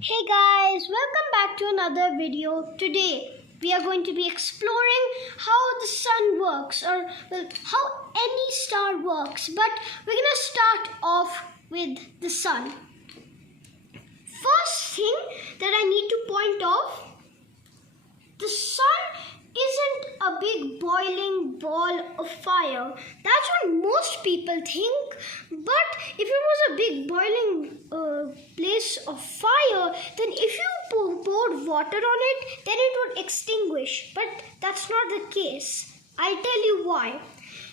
Hey guys, welcome back to another video. Today we are going to be exploring how the sun works, or how any star works, but we're going to start off with the sun. First thing that I need to point out, the sun isn't a big boiling ball of fire. That's what most people think. But if it was a big boiling place of fire, then if you poured water on it, then it would extinguish. But that's not the case. I'll tell you why.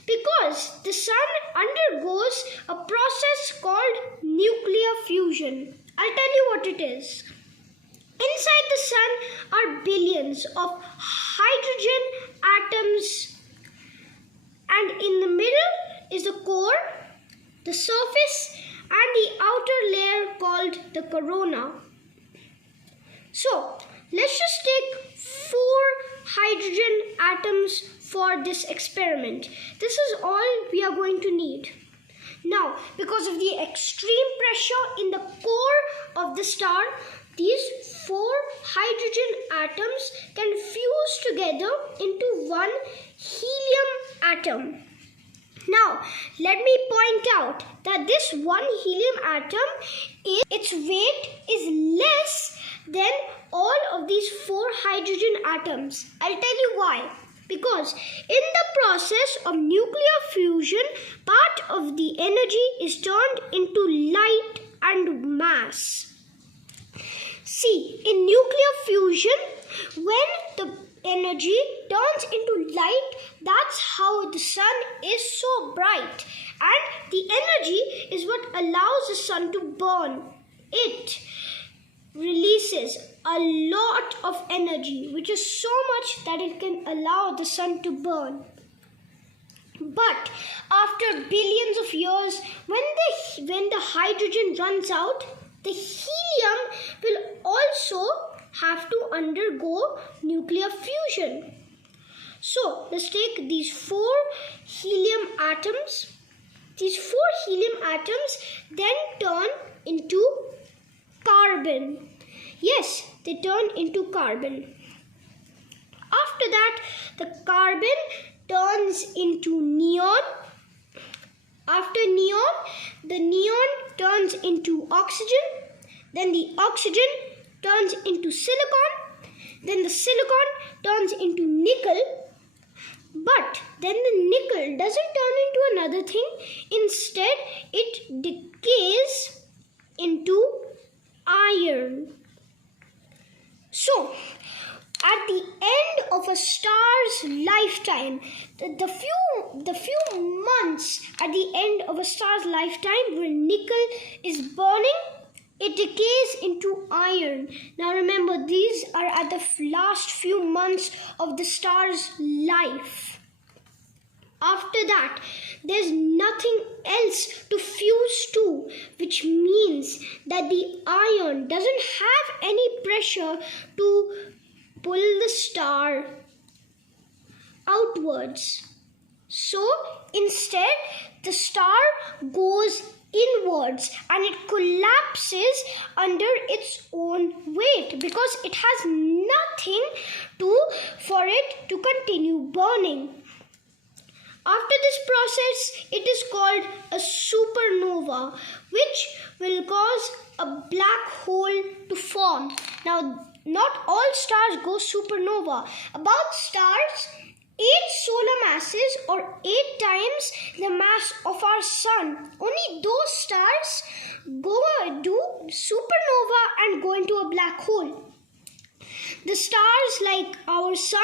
Because the sun undergoes a process called nuclear fusion. I'll tell you what it is. Inside the sun are billions of hydrogen atoms, and in the middle is the core, the surface, and the outer layer called the corona. So, let's just take 4 hydrogen atoms for this experiment. This is all we are going to need. Now, because of the extreme pressure in the core of the star, these 4 hydrogen atoms can fuse together into one helium atom. Now, let me point out that this one helium atom, its weight is less than all of these 4 hydrogen atoms. I'll tell you why. Because in the process of nuclear fusion, part of the energy is turned into light and mass. See, in nuclear fusion, when the energy turns into light, that's how the sun is so bright. And the energy is what allows the sun to burn. It releases a lot of energy, which is so much that it can allow the sun to burn. But after billions of years, when the hydrogen runs out, the helium will also have to undergo nuclear fusion. So let's take these 4 helium atoms. These 4 helium atoms then turn into carbon. Yes, they turn into carbon. After that, the carbon turns into neon. After neon, the neon turns into oxygen. Then the oxygen turns into silicon. Then the silicon turns into nickel. But then the nickel doesn't turn into another thing. Instead, it decays into iron. So, at the end of a star's lifetime, the few months at the end of a star's lifetime when nickel is burning, it decays into iron. Now remember, these are at the last few months of the star's life. After that, there's nothing else to fuse to, which means that the iron doesn't have any pressure to pull the star outwards. So instead, the star goes inwards and it collapses under its own weight because it has nothing for it to continue burning. After this process, it is called a supernova, which will cause a black hole to form. Now, not all stars go supernova. About stars, 8 solar masses, or 8 times the mass of our sun. Only those stars do supernova and go into a black hole. The stars like our sun,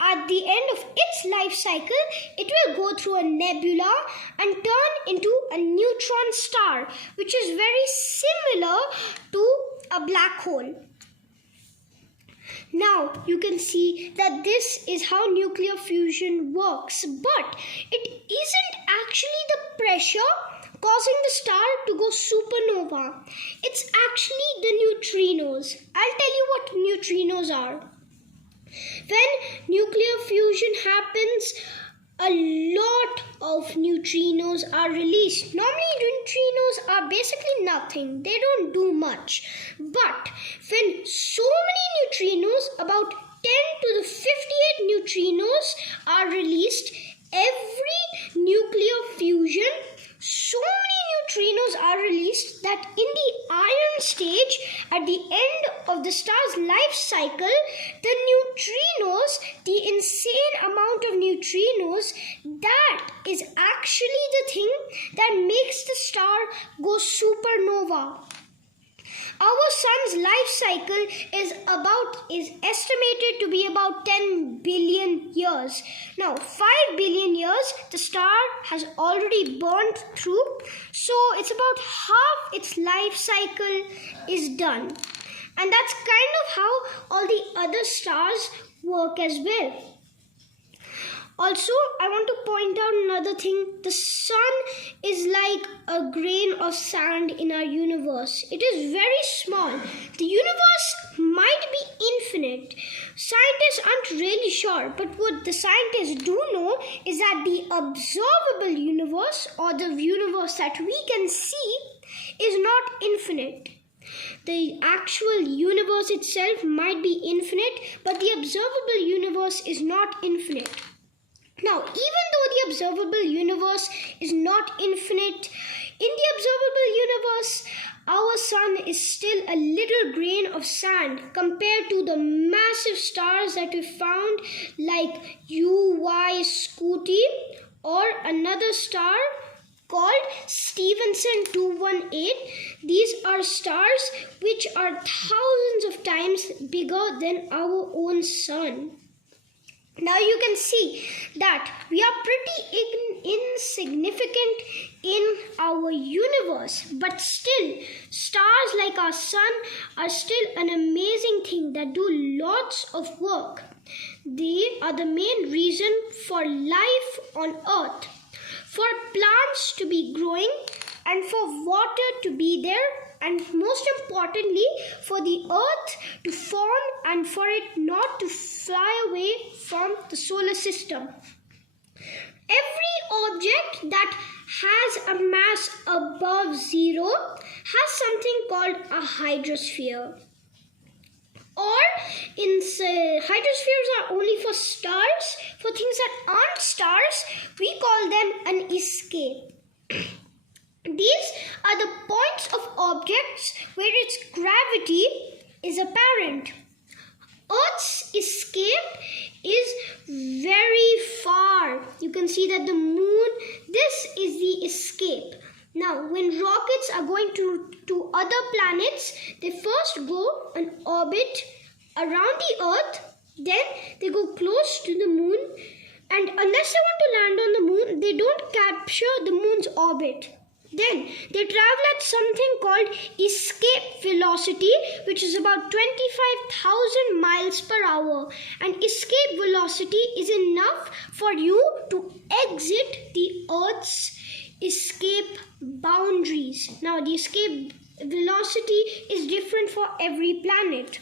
at the end of its life cycle, it will go through a nebula and turn into a neutron star, which is very similar to a black hole. Now you can see that this is how nuclear fusion works, but it isn't actually the pressure causing the star to go supernova. It's actually the neutrinos. I'll tell you what neutrinos are. When nuclear fusion happens, a lot of neutrinos are released. Normally, neutrinos are basically nothing, they don't do much. But when so many neutrinos, about 10 to the 58 neutrinos, are released every nuclear fusion, so many neutrinos are released that in the iron stage, at the end of the star's life cycle, the neutrinos, the insane amount of neutrinos, that is actually the thing that makes the star go supernova. Our sun's life cycle is estimated to be about 10 billion years. Now, 5 billion years the star has already burned through, so it's about half its life cycle is done. And that's kind of how all the other stars work as well. Also, I want to point out another thing. The sun is like a grain of sand in our universe. It is very small. The universe might be infinite. Scientists aren't really sure, but what the scientists do know is that the observable universe, or the universe that we can see, is not infinite. The actual universe itself might be infinite, but the observable universe is not infinite. Now, even though the observable universe is not infinite, in the observable universe, our sun is still a little grain of sand compared to the massive stars that we found, like UY Scuti, or another star called Stevenson 218. These are stars which are thousands of times bigger than our own sun. Now you can see that we are pretty insignificant in our universe, but still, stars like our sun are still an amazing thing that do lots of work. They are the main reason for life on Earth, for plants to be growing and for water to be there, and most importantly, for the Earth to form and for it not to fly away from the solar system. Every object that has a mass above zero has something called a hydrosphere. Or hydrospheres are only for stars. For things that aren't stars, we call them an escape. These are the points of objects where its gravity is apparent. Earth's escape is very far. You can see that the moon, this is the escape. Now, when rockets are going to other planets, they first go an orbit around the Earth, then they go close to the moon, and unless they want to land on the moon, they don't capture the moon's orbit. Then they travel at something called escape velocity, which is about 25,000 miles per hour. And escape velocity is enough for you to exit the Earth's escape boundaries. Now, the escape velocity is different for every planet.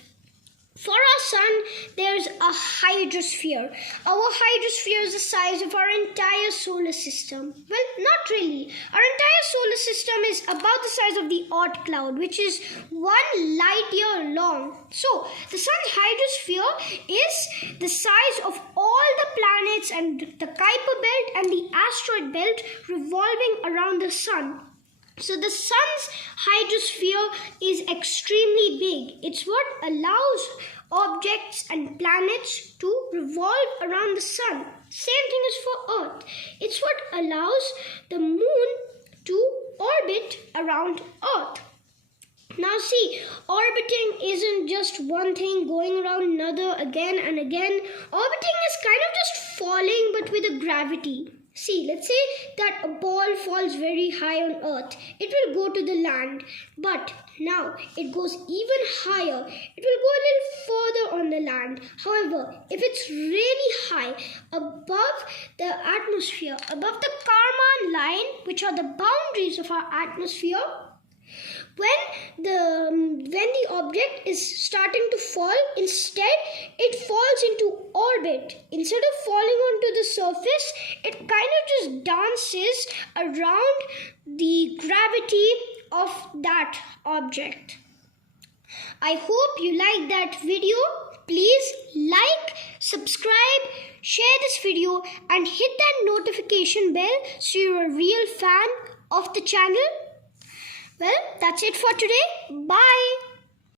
For our sun, there's a hydrosphere. Our hydrosphere is the size of our entire solar system. Well, not really. Our entire solar system is about the size of the Oort cloud, which is 1 light year long. So, the sun's hydrosphere is the size of all the planets and the Kuiper belt and the asteroid belt revolving around the sun. So the sun's hydrosphere is extremely big. It's what allows objects and planets to revolve around the sun. Same thing is for Earth. It's what allows the moon to orbit around Earth. Now see, orbiting isn't just one thing going around another again and again. Orbiting is kind of just falling but with a gravity. See, let's say that a ball falls very high on Earth. It will go to the land, but now it goes even higher. It will go a little further on the land. However, if it's really high above the atmosphere, above the Kármán line, which are the boundaries of our atmosphere, when when the object is starting to fall, instead it falls into orbit. Instead of falling onto the surface, it kind of just dances around the gravity of that object. I hope you liked that video. Please like, subscribe, share this video and hit that notification bell so you're a real fan of the channel. Well, that's it for today. Bye.